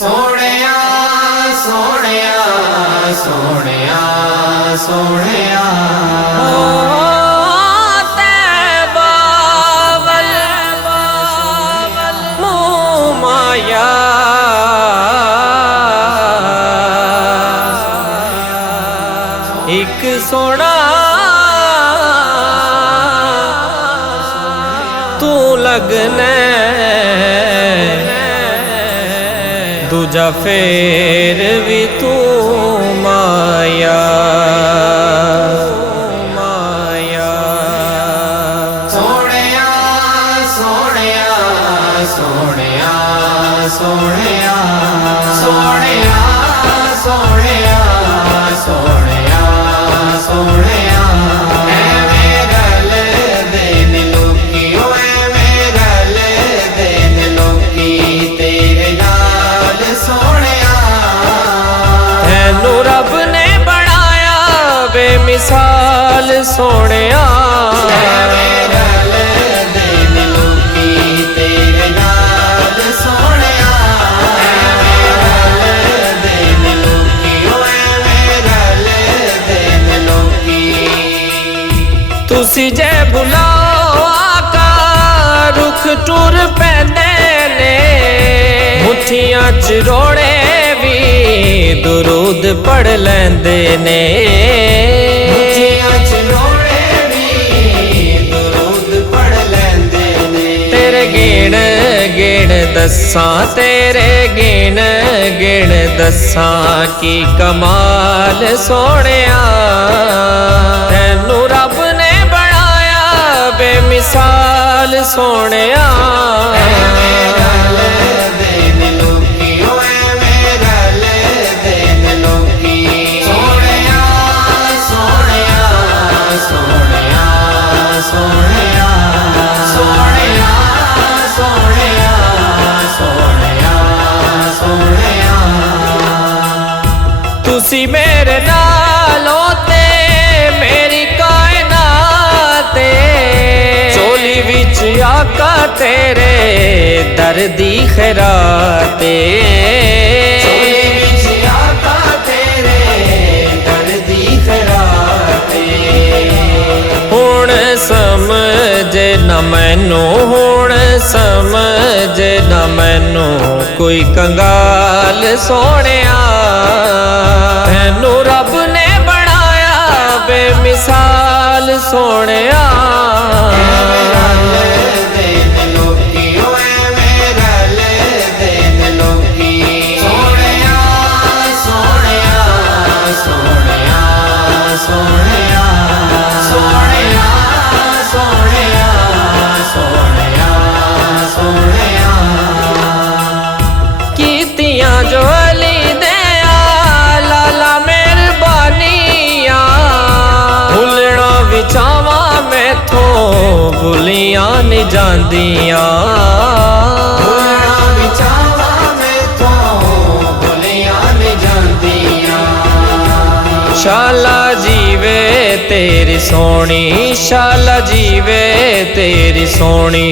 सोहणिया सोहणिया सोहणिया सोहणिया तैबा वल माया एक सोना तू लगने दूजा फेर भी तू माया माया सोहणिया सोहणिया सोहणिया सोहणिया सोहणिया सोहणिया सोहणिया सोहणिया ऐवें गल देन लोकी ओ ऐवें गल देन लोकी तेरे नाल सोहणिया तैनू रब ने बनाया बेमिसाल सोहणिया ऐवें गल देन लोकी तेरे नाल सोहणिया ऐवें गल देन लोकी ओ ऐवें गल देन लोकी तुसी जे बुलाओ आका रुख टुर पैंदे ने मुठियां च रोड़े भी दुरूद पढ़ लैंदे ने मुठियां च रोड़े भी दुरूद पढ़ लैंदे ने तेरे गिण गिण दस्सां तेरे गिण गिण दस्सां की कमाल सोहणिया तैनू रब ने बनाया बेमिसाल सोहणिया ऐवें गल देन लोकी ओ ऐवें गल देन लोकी सोहणिया सोहणिया सोहणिया सोहणिया सोहणिया सोहणिया सोहणिया सोहणिया तुसी मेरे नालों ते मेरी कायनात चोली विच आका तेरे दर्दी खैराते चोली विच आका तेरे दर्दी खराते हुण समझ न मैनू हुण समझ न मैनू कोई कंगाल सोहणिया तैनू रब ने बनाया बेमिसाल सोहणिया देन लोकी ओ ऐवें गल देन लोकी सोहणिया सोहणिया सोहणिया सोहणिया सोहणिया सोहणिया सोहणिया सोहणिया कीतियां जो अली दया लाला मेहरबानियां भुलना विचावा मैथों भुलियां नहीं जांदियां भुलना विचावा मैथों भुलियां नहीं जांदियां शाला जीवे तेरी सोहनी शाला जीवे तेरी सोहनी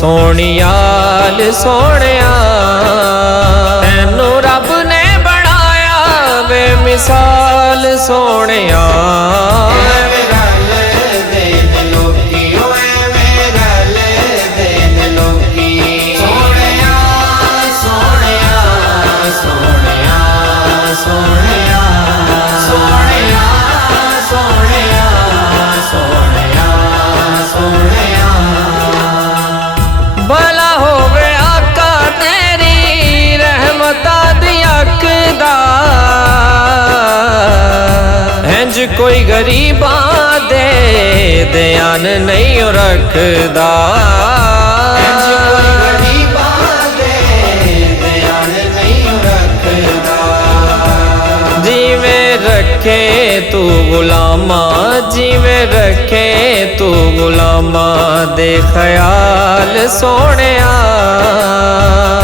सोहणियाल सोहणिया तैनू रब ने बनाया बेमिसाल सोहणिया ऐवें गल देन लोकी ओ ऐवें गल देन लोकी सोहणिया सोहणिया सोहणिया सोहणिया सोहणिया सोहणिया सोहणिया सोहणिया भला होवे आका तेरी रहमतां दी अकदा इंज कोई गरीबां दे ध्यान नहीं रखदा इंज कोई गरीबां दे ध्यान नहीं रखदा जिवें रखे तू गुलामा जिवें रखे तू गुलामा दे ख्याल सोहणिया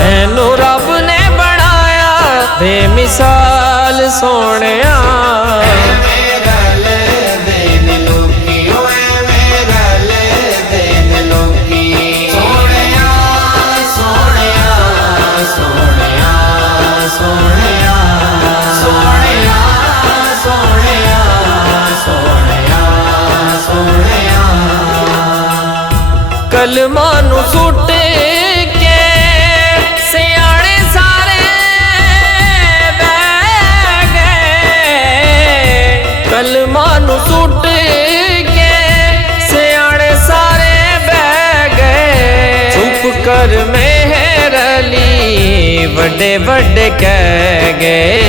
तैनू रब ने बनाया बेमिसाल सोहणिया ऐवें गल देन लोकी ओ ऐवें गल देन लोकी सोहणिया सोहणिया सोहणिया ਕਲਮਾਂ ਨੂੰ ਸੁੱਟ ਕੇ ਸਿਆਣੇ ਸਾਰੇ ਬਹਿ ਗਏ, ਕਲਮਾਂ ਨੂੰ ਸੁੱਟ ਕੇ ਸਿਆਣੇ ਸਾਰੇ ਬਹਿ ਗਏ। ਚੁੱਪ ਕਰ ਮੇਹਰ ਅਲੀ ਵੱਡੇ ਵੱਡੇ ਕਹਿ ਗਏ,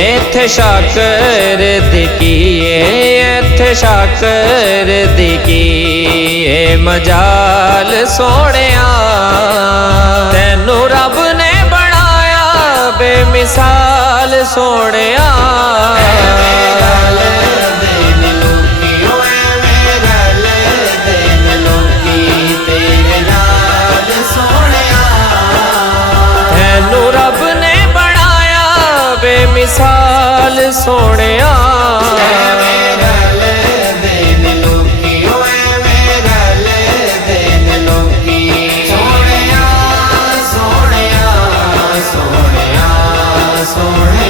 ਇੱਥੇ ਸ਼ਾਕਰ ਦੀ ਕੀਏ, ਇੱਥੇ ਸ਼ਾਕਰ ਦੀ ਕੀਏ ਮਜਾਲ ਸੋਹਣਿਆ। ਤੈਨੂੰ ਰੱਬ ਨੇ ਬਣਾਇਆ ਬੇਮਿਸਾਲ ਸੋਹਣਿਆ। ਤੈਨੂੰ ਰੱਬ ਨੇ ਬਣਾਇਆ ਬੇਮਿਸਾਲ ਸੋਹਣਿਆ। ਸੋਹਣਿਆ